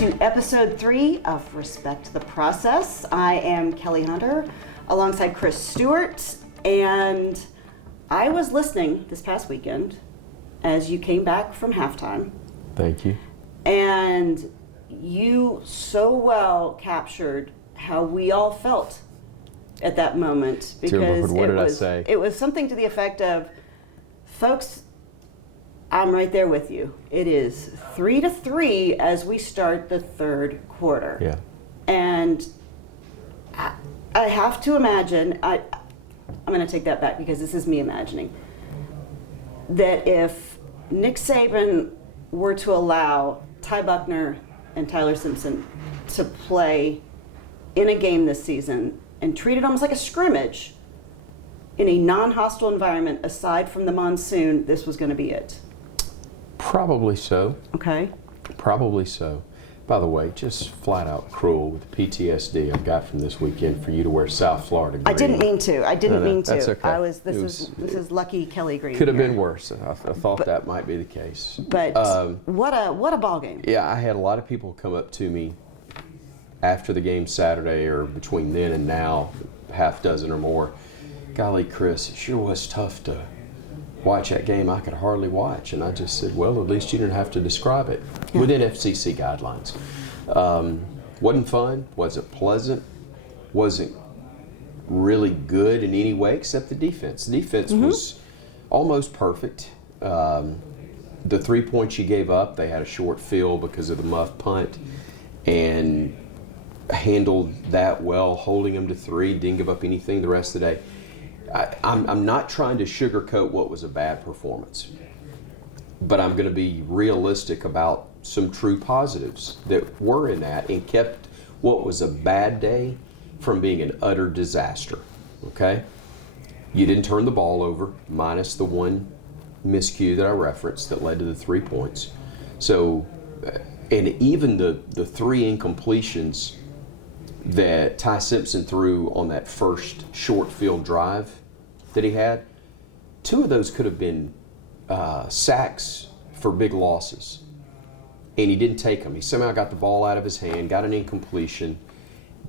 to episode 3 of Respect the Process. I am Kelly Hunter alongside Chris Stewart, and I was listening this past weekend as you came back from halftime. Thank you. And you so well captured how we all felt at that moment, because what did I say? It was something to the effect of, folks, I'm right there with you. It is 3-3 as we start the third quarter. Yeah. And I have to imagine, I'm going to take that back because this is me imagining, that if Nick Saban were to allow Ty Buckner and Tyler Simpson to play in a game this season and treat it almost like a scrimmage in a non-hostile environment aside from the monsoon, this was going to be it. Probably so. Okay. Probably so. By the way, just flat out cruel with the PTSD I've got from this weekend for you to wear South Florida green. I didn't mean to. That's okay. This is lucky Kelly green. Could have here. been worse. I thought that might be the case. But what a ball game. Yeah, I had a lot of people come up to me after the game Saturday, or between then and now, half dozen or more. Golly, Chris, it sure was tough to watch that game. I could hardly watch. And I just said, well, at least you didn't have to describe it within FCC guidelines. Wasn't fun, wasn't pleasant, wasn't really good in any way except the defense. The defense was almost perfect. The 3 points you gave up, they had a short field because of the muff punt, and handled that well, holding them to 3, didn't give up anything the rest of the day. I'm not trying to sugarcoat what was a bad performance, but I'm going to be realistic about some true positives that were in that and kept what was a bad day from being an utter disaster, okay? You didn't turn the ball over, minus the one miscue that I referenced that led to the 3 points. So, and even the 3 incompletions that Ty Simpson threw on that first short field drive that he had, 2 of those could have been sacks for big losses, and he didn't take them. He somehow got the ball out of his hand, got an incompletion,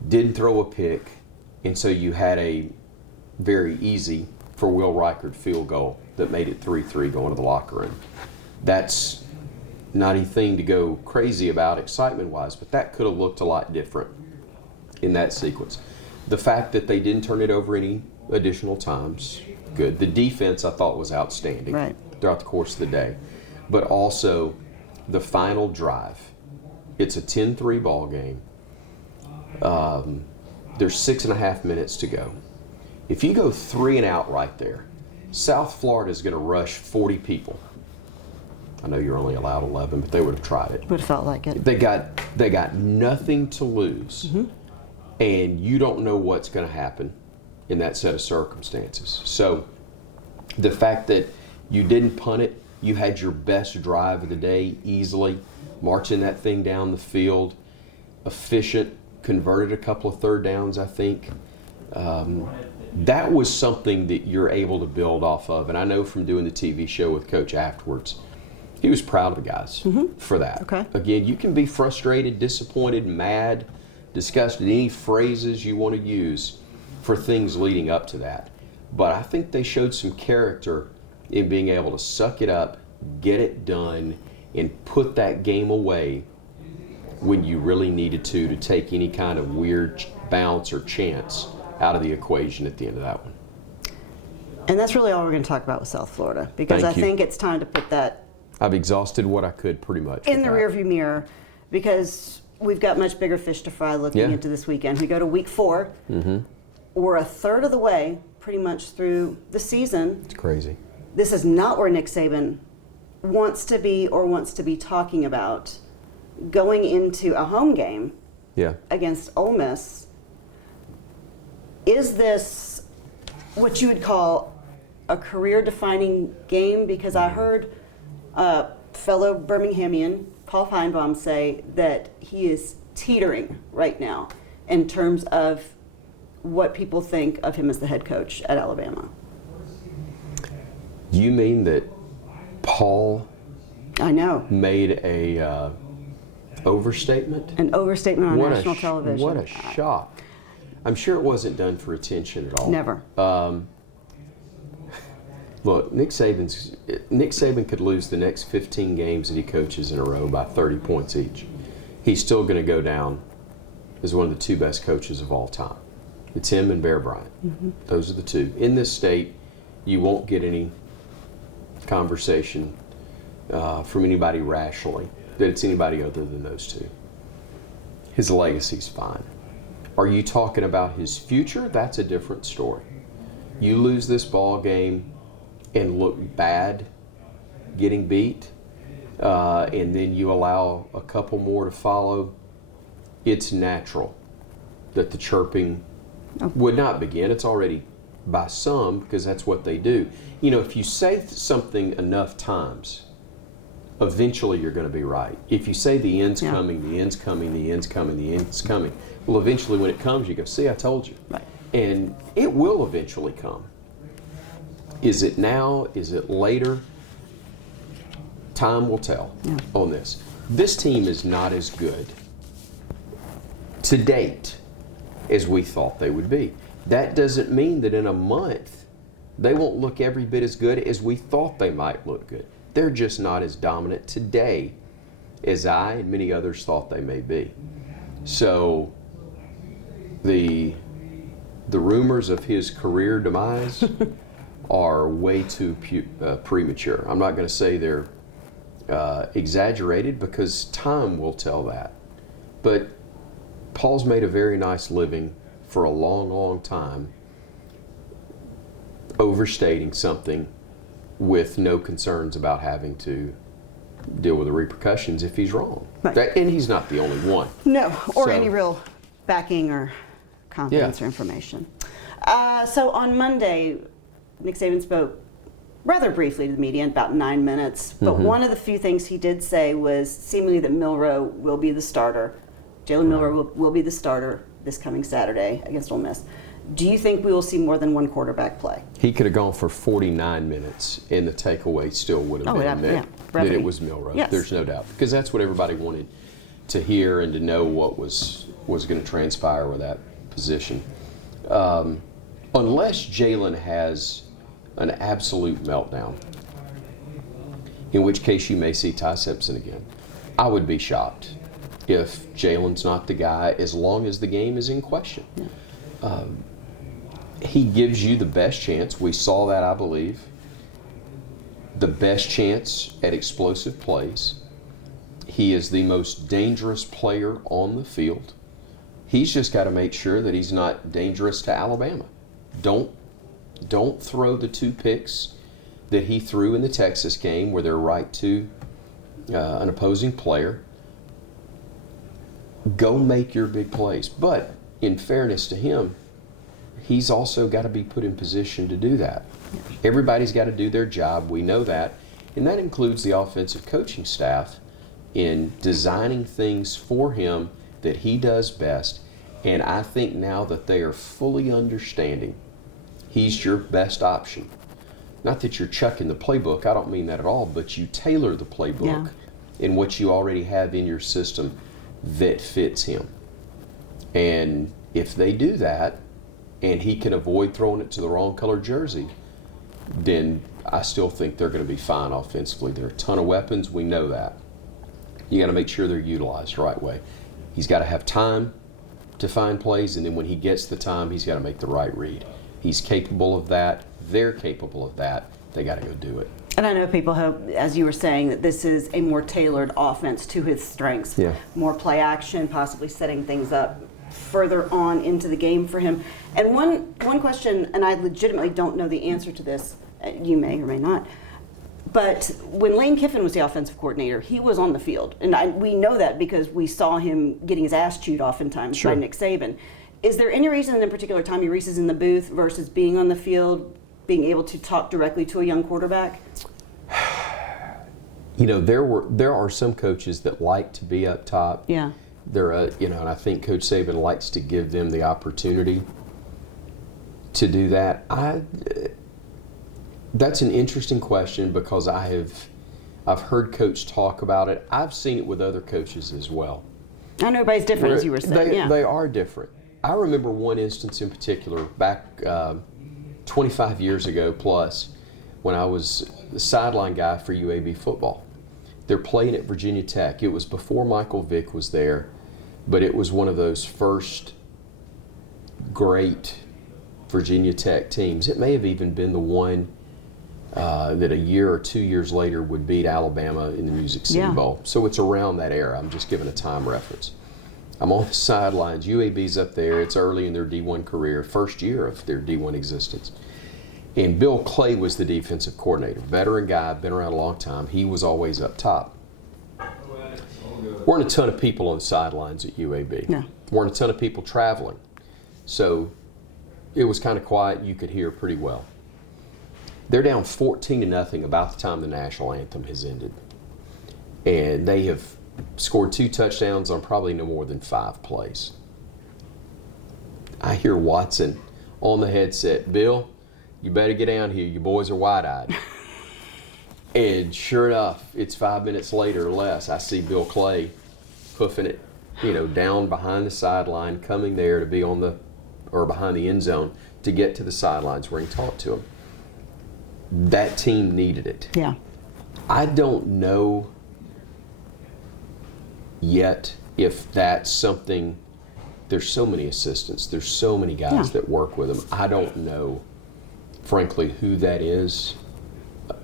didn't throw a pick, and so you had a very easy, for Will Reichard, field goal that made it 3-3 going to the locker room. That's not anything to go crazy about excitement-wise, but that could have looked a lot different in that sequence. The fact that they didn't turn it over any additional times, good. The defense, I thought, was outstanding throughout the course of the day. But also the final drive. It's a 10-3 ball game. There's 6.5 minutes to go. If you go 3 and out right there, South Florida is going to rush 40 people. I know you're only allowed 11, but they would have tried it. Would have felt like it. They got nothing to lose. And you don't know what's going to happen in that set of circumstances. So the fact that you didn't punt it, you had your best drive of the day easily, marching that thing down the field, efficient, converted a couple of third downs, I think. That was something that you're able to build off of. And I know from doing the TV show with Coach afterwards, he was proud of the guys for that. Okay. Again, you can be frustrated, disappointed, mad, disgusted, any phrases you want to use for things leading up to that. But I think they showed some character in being able to suck it up, get it done, and put that game away when you really needed to take any kind of weird bounce or chance out of the equation at the end of that one. And that's really all we're going to talk about with South Florida, because I think it's time to put that I've exhausted what I could pretty much in the rearview mirror, because we've got much bigger fish to fry looking into this weekend. We go to week 4. We're a third of the way pretty much through the season. It's crazy. This is not where Nick Saban wants to be or wants to be talking about going into a home game against Ole Miss. Is this what you would call a career-defining game? Because I heard fellow Birminghamian Paul Feinbaum say that he is teetering right now in terms of what people think of him as the head coach at Alabama. You mean that Paul I know made a Overstatement? An overstatement on What national television. What a shock. I'm sure it wasn't done for attention at all. Never. Look, Nick Saban could lose the next 15 games that he coaches in a row by 30 points each. He's still going to go down as one of the two best coaches of all time. It's him and Bear Bryant. Mm-hmm. Those are the two. In this state, you won't get any conversation from anybody rationally that it's anybody other than those two. His legacy's fine. Are you talking about his future? That's a different story. You lose this ball game and look bad getting beat, and then you allow a couple more to follow, it's natural that the chirping would not begin. It's already by some, because that's what they do. You know, if you say something enough times, eventually you're going to be right. If you say the end's coming, the end's coming, the end's coming, the end's coming, well, eventually when it comes, you go, see, I told you. Right. And it will eventually come. Is it now? Is it later? Time will tell on this. This team is not as good to date as we thought they would be. That doesn't mean that in a month they won't look every bit as good as we thought they might look good. They're just not as dominant today as I and many others thought they may be. So the rumors of his career demise are way too premature. I'm not going to say they're exaggerated, because time will tell that. But Paul's made a very nice living for a long, long time overstating something with no concerns about having to deal with the repercussions if he's wrong. Right. And he's not the only one. No, or So- any real backing or confidence or information. So on Monday, Nick Saban spoke rather briefly to the media, in about 9 minutes. But one of the few things he did say was seemingly that Milroe will be the starter. Jalen Milroe will be the starter this coming Saturday against Ole Miss. Do you think we will see more than one quarterback play? He could have gone for 49 minutes, and the takeaway still would have been that it was Milroe. Yes. There's no doubt, because that's what everybody wanted to hear and to know what was going to transpire with that position. Unless Jalen has an absolute meltdown, in which case you may see Ty Simpson again. I would be shocked if Jalen's not the guy, as long as the game is in question. He gives you the best chance. We saw that, I believe. The best chance at explosive plays. He is the most dangerous player on the field. He's just got to make sure that he's not dangerous to Alabama. Don't throw the 2 picks that he threw in the Texas game where they're right to an opposing player. Go make your big plays. But in fairness to him, he's also got to be put in position to do that. Everybody's got to do their job. We know that. And that includes the offensive coaching staff in designing things for him that he does best. And I think now that they are fully understanding he's your best option. Not that you're chucking the playbook, I don't mean that at all, but you tailor the playbook in what you already have in your system that fits him. And if they do that, and he can avoid throwing it to the wrong color jersey, then I still think they're going to be fine offensively. There are a ton of weapons, we know that. You got to make sure they're utilized the right way. He's got to have time to find plays, and then when he gets the time, he's got to make the right read. He's capable of that. They're capable of that. They got to go do it. And I know people hope, as you were saying, that this is a more tailored offense to his strengths. Yeah. More play action, possibly setting things up further on into the game for him. And one question, and I legitimately don't know the answer to this, you may or may not, but when Lane Kiffin was the offensive coordinator, he was on the field. And we know that because we saw him getting his ass chewed oftentimes by Nick Saban. Is there any reason in particular Tommy Rees is in the booth versus being on the field, being able to talk directly to a young quarterback? You know, there are some coaches that like to be up top. Yeah. And I think Coach Saban likes to give them the opportunity to do that. That's an interesting question, because I I've heard Coach talk about it. I've seen it with other coaches as well. I know everybody's different, as you were saying. They are different. I remember one instance in particular back 25 years ago plus when I was the sideline guy for UAB football. They're playing at Virginia Tech. It was before Michael Vick was there, but it was one of those first great Virginia Tech teams. It may have even been the one that a year or 2 years later would beat Alabama in the Music City Bowl. So it's around that era. I'm just giving a time reference. I'm on the sidelines. UAB's up there. It's early in their D1 career, first year of their D1 existence. And Bill Clay was the defensive coordinator. Veteran guy, been around a long time. He was always up top. Weren't a ton of people on the sidelines at UAB. No. Weren't a ton of people traveling. So it was kind of quiet. You could hear pretty well. They're down 14-0 about the time the national anthem has ended. And they have scored 2 touchdowns on probably no more than 5 plays. I hear Watson on the headset, "Bill, you better get down here. You boys are wide-eyed." And sure enough, it's 5 minutes later or less, I see Bill Clay hoofing it, down behind the sideline, coming there to be behind the end zone to get to the sidelines where he talked to him. That team needed it. Yeah. I don't know yet if that's something. There's so many assistants. There's so many guys that work with them. I don't know, frankly, who that is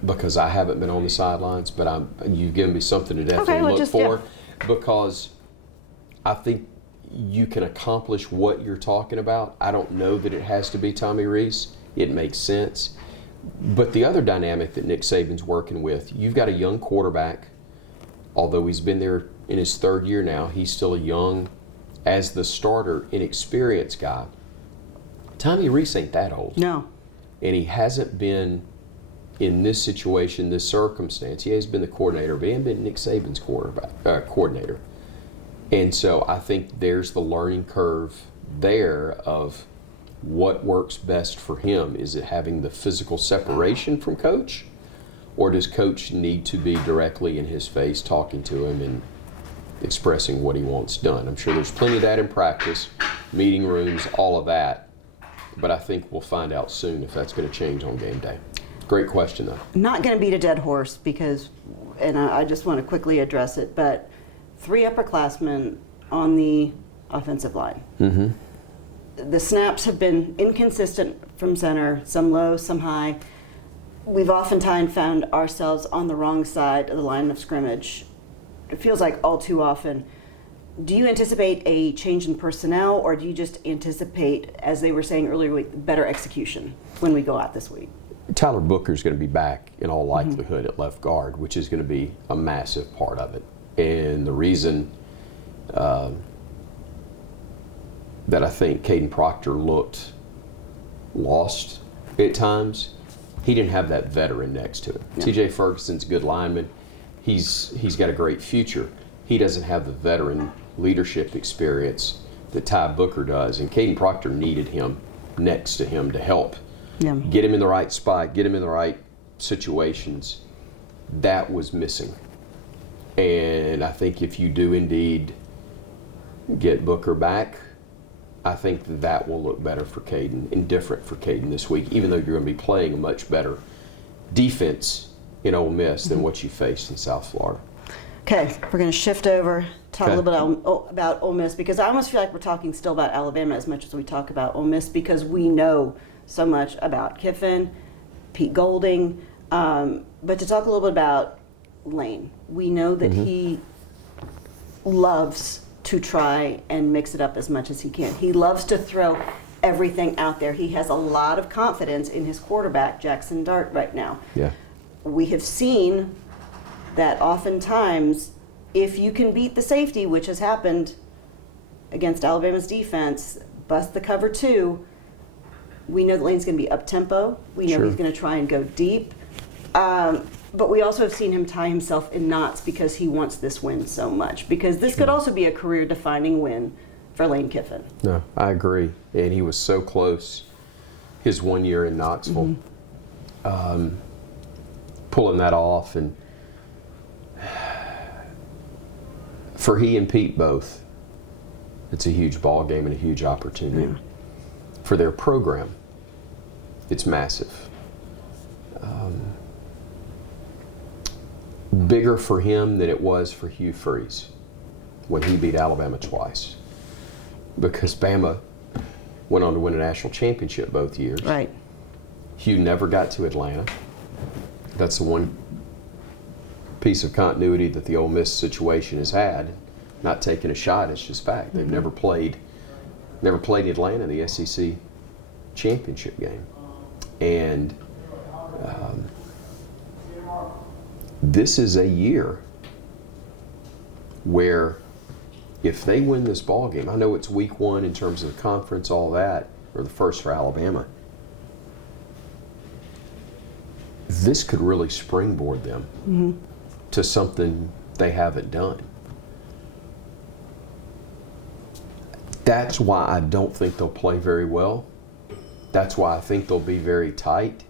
because I haven't been on the sidelines, but you've given me something to definitely look for because I think you can accomplish what you're talking about. I don't know that it has to be Tommy Rees. It makes sense. But the other dynamic that Nick Saban's working with, you've got a young quarterback, although he's been there in his 3rd year now, he's still a young, as the starter, inexperienced guy. Tommy Rees ain't that old. No. And he hasn't been in this situation, this circumstance. He has been the coordinator, but he hasn't been Nick Saban's coordinator. And so I think there's the learning curve there of what works best for him. Is it having the physical separation from coach, or does coach need to be directly in his face talking to him and expressing what he wants done? I'm sure there's plenty of that in practice, meeting rooms, all of that, but I think we'll find out soon if that's going to change on game day. Great question, though. Not going to beat a dead horse because, and I just want to quickly address it, but 3 upperclassmen on the offensive line. Mm-hmm. The snaps have been inconsistent from center, some low, some high. We've oftentimes found ourselves on the wrong side of the line of scrimmage. It feels like all too often. Do you anticipate a change in personnel, or do you just anticipate, as they were saying earlier, better execution when we go out this week? Tyler Booker's going to be back in all likelihood at left guard, which is going to be a massive part of it. And the reason that I think Caden Proctor looked lost at times, he didn't have that veteran next to him. No. TJ Ferguson's a good lineman. He's got a great future. He doesn't have the veteran leadership experience that Ty Booker does, and Caden Proctor needed him next to him to help get him in the right spot, get him in the right situations. That was missing. And I think if you do indeed get Booker back, I think that will look better for Caden and different for Caden this week, even though you're going to be playing a much better defense in Ole Miss than what you faced in South Florida. Okay, we're going to shift over, talk a little bit about Ole Miss, because I almost feel like we're talking still about Alabama as much as we talk about Ole Miss, because we know so much about Kiffin, Pete Golding, but to talk a little bit about Lane. We know that he loves to try and mix it up as much as he can. He loves to throw everything out there. He has a lot of confidence in his quarterback, Jackson Dart, right now. Yeah. We have seen that oftentimes, if you can beat the safety, which has happened against Alabama's defense, bust the cover 2, we know that Lane's going to be up-tempo. We know he's going to try and go deep. But we also have seen him tie himself in knots because he wants this win so much. Because this could also be a career-defining win for Lane Kiffin. No, I agree. And he was so close his 1 year in Knoxville, pulling that off. And For he and Pete both, it's a huge ball game and a huge opportunity. Yeah. For their program, it's massive. Bigger for him than it was for Hugh Freeze when he beat Alabama twice. Because Bama went on to win a national championship both years. Right. Hugh never got to Atlanta. That's the one piece of continuity that the Ole Miss situation has had. Not taking a shot, it's just fact. They've never played Atlanta in the SEC championship game. And this is a year where if they win this ball game, I know it's week one in terms of the conference, all that, or the first for Alabama. This could really springboard them to something they haven't done. That's why I don't think they'll play very well. That's why I think they'll be very tight.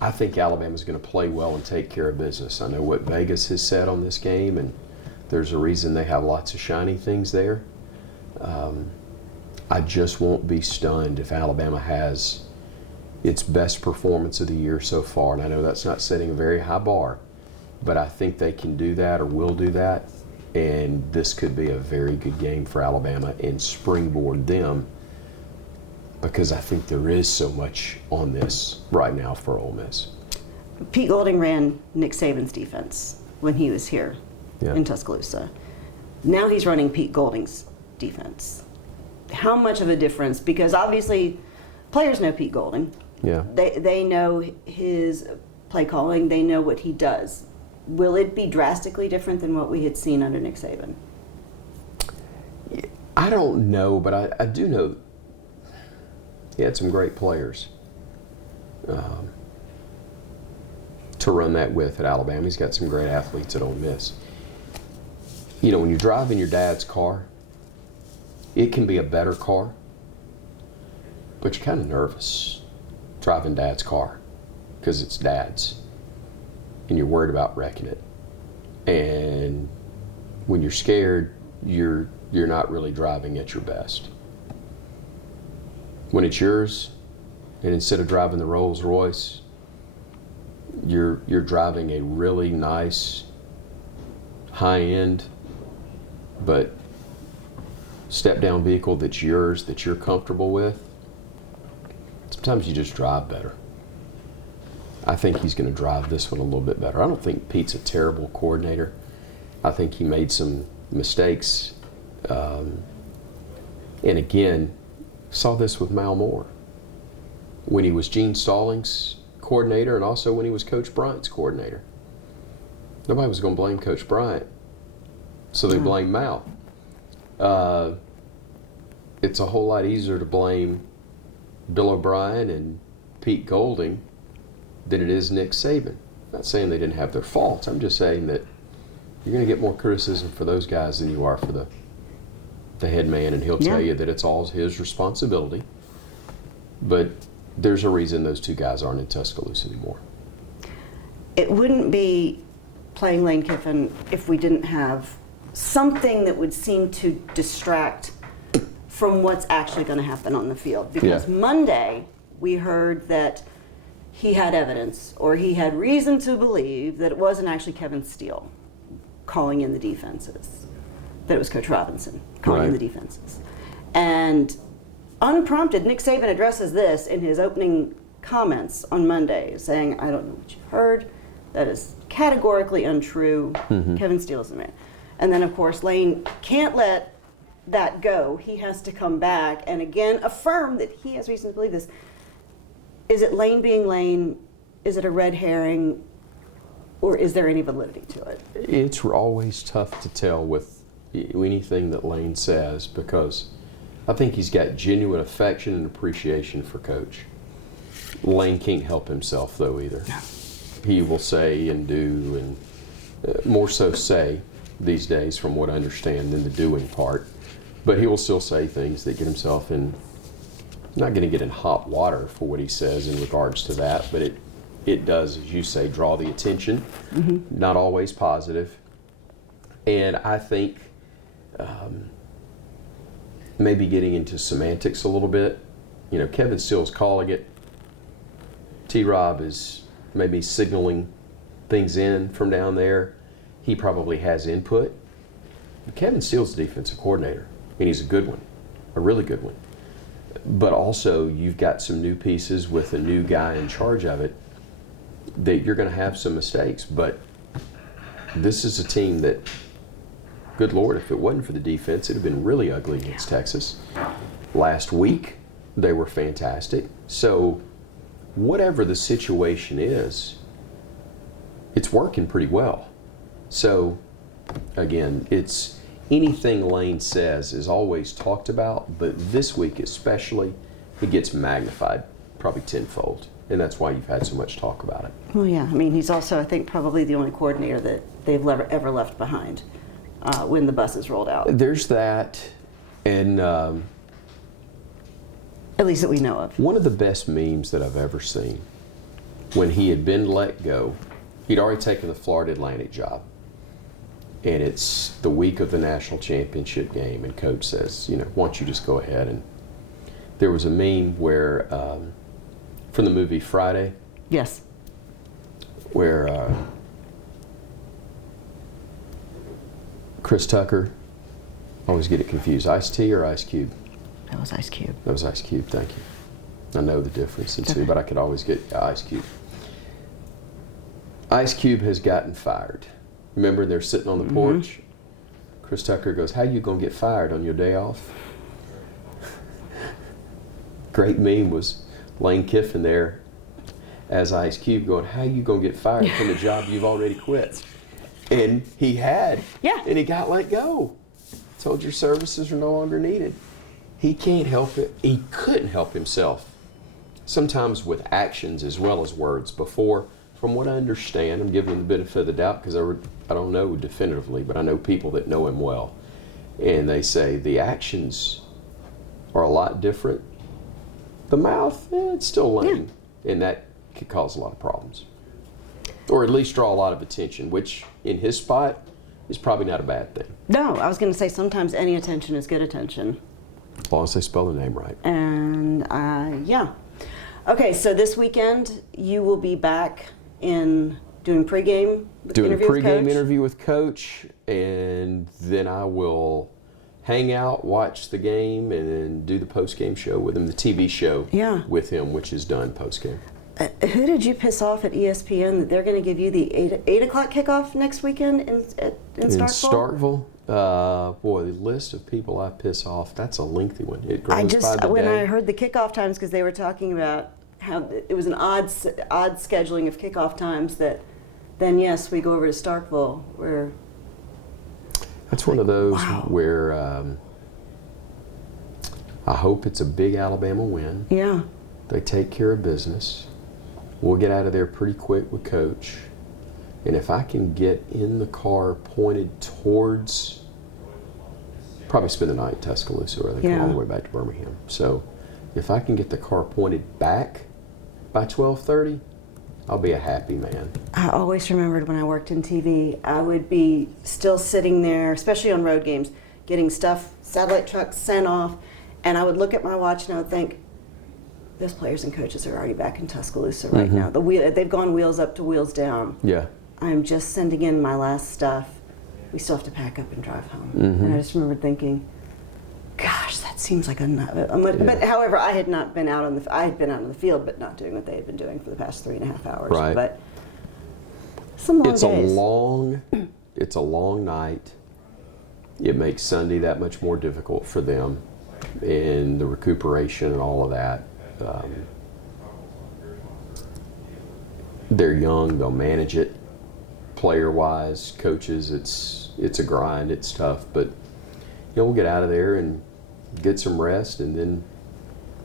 I think Alabama's going to play well and take care of business. I know what Vegas has said on this game, and there's a reason they have lots of shiny things there. I just won't be stunned if Alabama has its best performance of the year so far. And I know that's not setting a very high bar, but I think they can do that or will do that. And this could be a very good game for Alabama and springboard them, because I think there is so much on this right now for Ole Miss. Pete Golding ran Nick Saban's defense when he was here Yeah. in Tuscaloosa. Now he's running Pete Golding's defense. How much of a difference? Because obviously players know Pete Golding. Yeah. They know his play calling. They know what he does. Will it be drastically different than what we had seen under Nick Saban? I don't know, but I do know he had some great players to run that with at Alabama. He's got some great athletes at Ole Miss. You know, when you're driving your dad's car, it can be a better car, but you're kind of nervous driving dad's car because it's dad's, and you're worried about wrecking it. And when you're scared, you're not really driving at your best. When it's yours, and instead of driving the Rolls Royce, you're driving a really nice, high-end, but step-down vehicle that's yours, that you're comfortable with. Sometimes you just drive better. I think he's going to drive this one a little bit better. I don't think Pete's a terrible coordinator. I think he made some mistakes. And again, saw this with Mal Moore when he was Gene Stallings' coordinator and also when he was Coach Bryant's coordinator. Nobody was going to blame Coach Bryant, so they blamed Mal. It's a whole lot easier to blame Bill O'Brien and Pete Golding than it is Nick Saban. I'm not saying they didn't have their faults. I'm just saying that you're going to get more criticism for those guys than you are for the head man, and he'll tell you that it's all his responsibility. But there's a reason those two guys aren't in Tuscaloosa anymore. It wouldn't be playing Lane Kiffin if we didn't have something that would seem to distract from what's actually going to happen on the field. Because Monday we heard that he had evidence, or he had reason to believe, that it wasn't actually Kevin Steele calling in the defenses, that it was Coach Robinson calling in the defenses. And unprompted, Nick Saban addresses this in his opening comments on Monday, saying, I don't know what you heard. That is categorically untrue. Kevin Steele is the man. And then, of course, Lane can't let that go. He has to come back and again affirm that he has reason to believe this. Is it Lane being Lane? Is it a red herring? Or is there any validity to it? It's always tough to tell with anything that Lane says, because I think he's got genuine affection and appreciation for Coach. Lane can't help himself, though, either. He will say and do, and more so say these days, from what I understand, than the doing part. But he will still say things that get himself in, not going to get in hot water for what he says in regards to that, but it does, as you say, draw the attention. Not always positive. And I think maybe getting into semantics a little bit. You know, Kevin Steele's calling it. T-Rob is maybe signaling things in from down there. He probably has input. Kevin Steele's the defensive coordinator, and he's a good one, a really good one. But also, you've got some new pieces with a new guy in charge of it that you're going to have some mistakes. But this is a team that, good Lord, if it wasn't for the defense, it would have been really ugly against Texas. Last week, they were fantastic. So whatever the situation is, it's working pretty well. So, again, it's anything Lane says is always talked about, but this week especially, it gets magnified probably tenfold. And that's why you've had so much talk about it. Well, yeah. I mean, he's also, I think, probably the only coordinator that they've ever left behind when the buses rolled out. There's that. And at least that we know of. one of the best memes that I've ever seen, when he had been let go, he'd already taken the Florida Atlantic job. And it's the week of the national championship game, and Coach says, you know, why don't you just go ahead? And there was a meme where, from the movie Friday, Yes. where Chris Tucker, I always get it confused, Ice-T or Ice Cube? That was Ice Cube. That was Ice Cube, thank you. I know the difference in two, Okay. but I could always get Ice Cube. Ice Cube has gotten fired. Remember, they're sitting on the porch. Chris Tucker goes, how you going to get fired on your day off? Great meme was Lane Kiffin there as Ice Cube going, how you going to get fired from a job you've already quit? And he had. Yeah. And he got let go. Told your services are no longer needed. He can't help it. He couldn't help himself. Sometimes with actions as well as words. Before, from what I understand, I'm giving him the benefit of the doubt because I don't know definitively, but I know people that know him well. And they say the actions are a lot different. The mouth, it's still lame. And that could cause a lot of problems. Or at least draw a lot of attention, which in his spot is probably not a bad thing. No, I was going to say sometimes any attention is good attention. As long as they spell the name right. And yeah. Okay, so this weekend you will be back in doing pregame Doing a interview with pregame Coach? interview with Coach, and then I will hang out, watch the game, and then do the postgame show with him, the TV show Yeah. with him, which is done postgame. Who did you piss off at ESPN that they're going to give you the 8 o'clock kickoff next weekend in Starkville? In Starkville? Boy, the list of people I piss off, that's a lengthy one. It grows by the When day. I heard the kickoff times, because they were talking about how it was an odd scheduling of kickoff times, that then yes, we go over to Starkville where That's one of those wow. where I hope it's a big Alabama win. yeah. They take care of business. We'll get out of there pretty quick with Coach. And if I can get in the car pointed towards, probably spend the night in Tuscaloosa or they come Yeah. all the way back to Birmingham. So if I can get the car pointed back by 12:30, I'll be a happy man. I always remembered when I worked in TV, I would be still sitting there, especially on road games, getting stuff, satellite trucks sent off, and I would look at my watch and I would think, those players and coaches are already back in Tuscaloosa right now. They've gone wheels up to wheels down. Yeah. I'm just sending in my last stuff. We still have to pack up and drive home. And I just remember thinking, gosh, that seems like but however, I had not been out on I had been out on the field, but not doing what they had been doing for the past 3.5 hours. Right. But some long It's days. It's a long night. It makes Sunday that much more difficult for them, and the recuperation and all of that. They're young, they'll manage it. Player-wise, coaches, it's a grind, it's tough, but we'll get out of there and get some rest, and then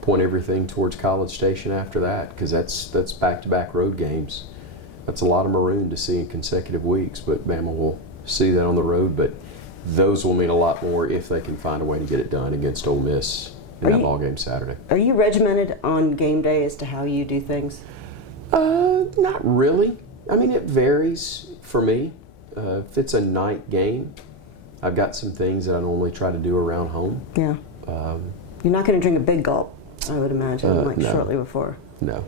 point everything towards College Station after that, because that's back-to-back road games. That's a lot of maroon to see in consecutive weeks, but Bama will see that on the road. But those will mean a lot more if they can find a way to get it done against Ole Miss in that ball game Saturday. Are you regimented on game day as to how you do things? Not really. I mean, it varies for me. If it's a night game, I've got some things that I normally try to do around home. Yeah. You're not going to drink a big gulp, I would imagine, No. shortly before. No,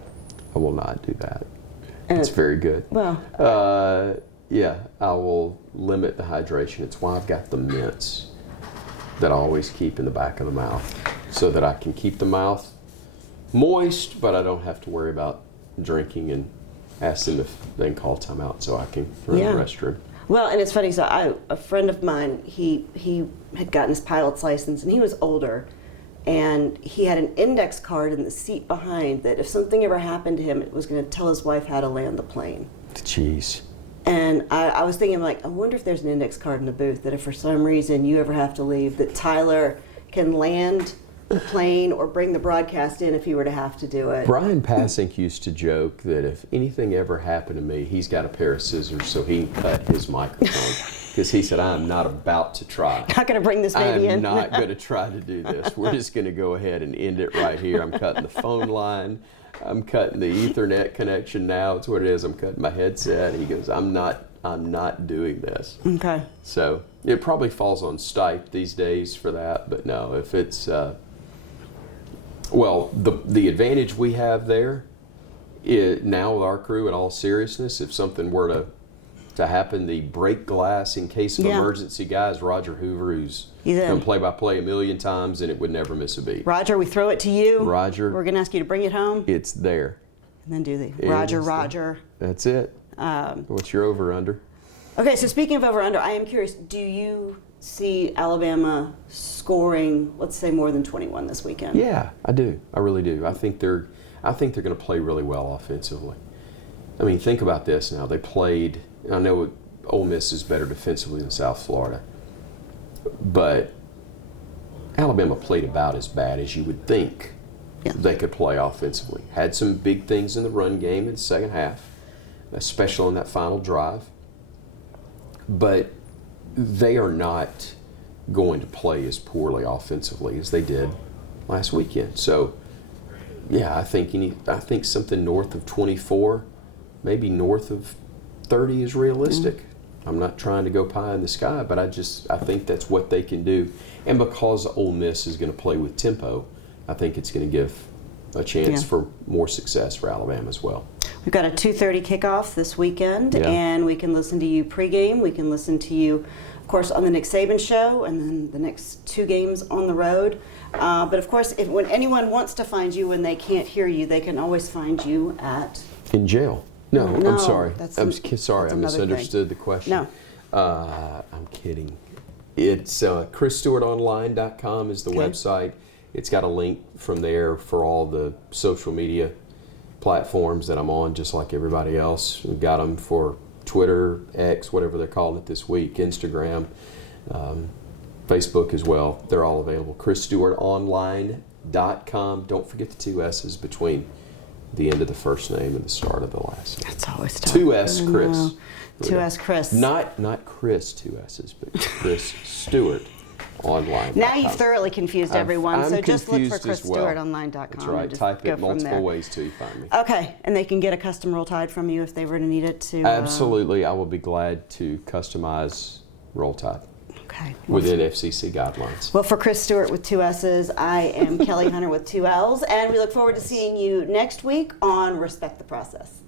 I will not do that. And It's very good. Well. Yeah, I will limit the hydration. It's why I've got the mints that I always keep in the back of the mouth, so that I can keep the mouth moist, but I don't have to worry about drinking and ask them if they can call timeout so I can run Yeah. the restroom. Well, and it's funny. So a friend of mine, he had gotten his pilot's license, and he was older, and he had an index card in the seat behind that if something ever happened to him, it was going to tell his wife how to land the plane. Jeez. And I was thinking, like, I wonder if there's an index card in the booth that if for some reason you ever have to leave, that Tyler can land the plane or bring the broadcast in if he were to have to do it. Brian Passink used to joke that if anything ever happened to me, he's got a pair of scissors so he can cut his microphone. Because he said, I'm not about to try. Not going to bring this baby in. I'm not going to try to do this. We're just going to go ahead and end it right here. I'm cutting the phone line. I'm cutting the Ethernet connection now. It's what it is. I'm cutting my headset. He goes, I'm not doing this. Okay. So it probably falls on Stipe these days for that. But no, if it's, well, the advantage we have there now with our crew, in all seriousness, if something were to happen, the break glass in case of emergency guys, Roger Hoover, who's done play-by-play a million times, and it would never miss a beat. Roger, we throw it to you. Roger. We're going to ask you to bring it home. It's there. And then do the Roger. That's it. What's your over-under? Okay, so speaking of over-under, I am curious, do you see Alabama scoring, let's say, more than 21 this weekend? Yeah, I do. I really do. I think they're going to play really well offensively. I mean, think about this now. They played, I know Ole Miss is better defensively than South Florida, but Alabama played about as bad as you would think they could play offensively. Had some big things in the run game in the second half, especially on that final drive. But they are not going to play as poorly offensively as they did last weekend. So, yeah, I think something north of 24, maybe north of 30 is realistic. I'm not trying to go pie in the sky, but I think that's what they can do. And because Ole Miss is going to play with tempo, I think it's going to give a chance for more success for Alabama as well. We've got a 2:30 kickoff this weekend, and we can listen to you pregame. We can listen to you, of course, on the Nick Saban show, and then the next 2 games on the road. But of course, when anyone wants to find you when they can't hear you, they can always find you in jail. No, I'm sorry. I'm sorry. I misunderstood the question. No. I'm kidding. It's ChrisStewartOnline.com is the website. It's got a link from there for all the social media platforms that I'm on, just like everybody else. We've got them for Twitter, X, whatever they're calling it this week, Instagram, Facebook as well. They're all available. ChrisStewartOnline.com. Don't forget the 2 S's between the end of the first name and the start of the last name. That's always tough. 2 S Chris. 2 S Chris. Not Chris 2 S's, but Chris Stewart Online. Now you've thoroughly confused everyone, I'm so just look for confused as well. ChrisStewartOnline.com. That's right. Type it multiple ways till you find me. Okay, and they can get a custom Roll Tide from you if they were to need it to. Absolutely, I will be glad to customize Roll Tide. Okay. Within FCC guidelines. Well, for Chris Stewart with 2 S's, I am Kelly Hunter with 2 L's, and we look forward to seeing you next week on Respect the Process.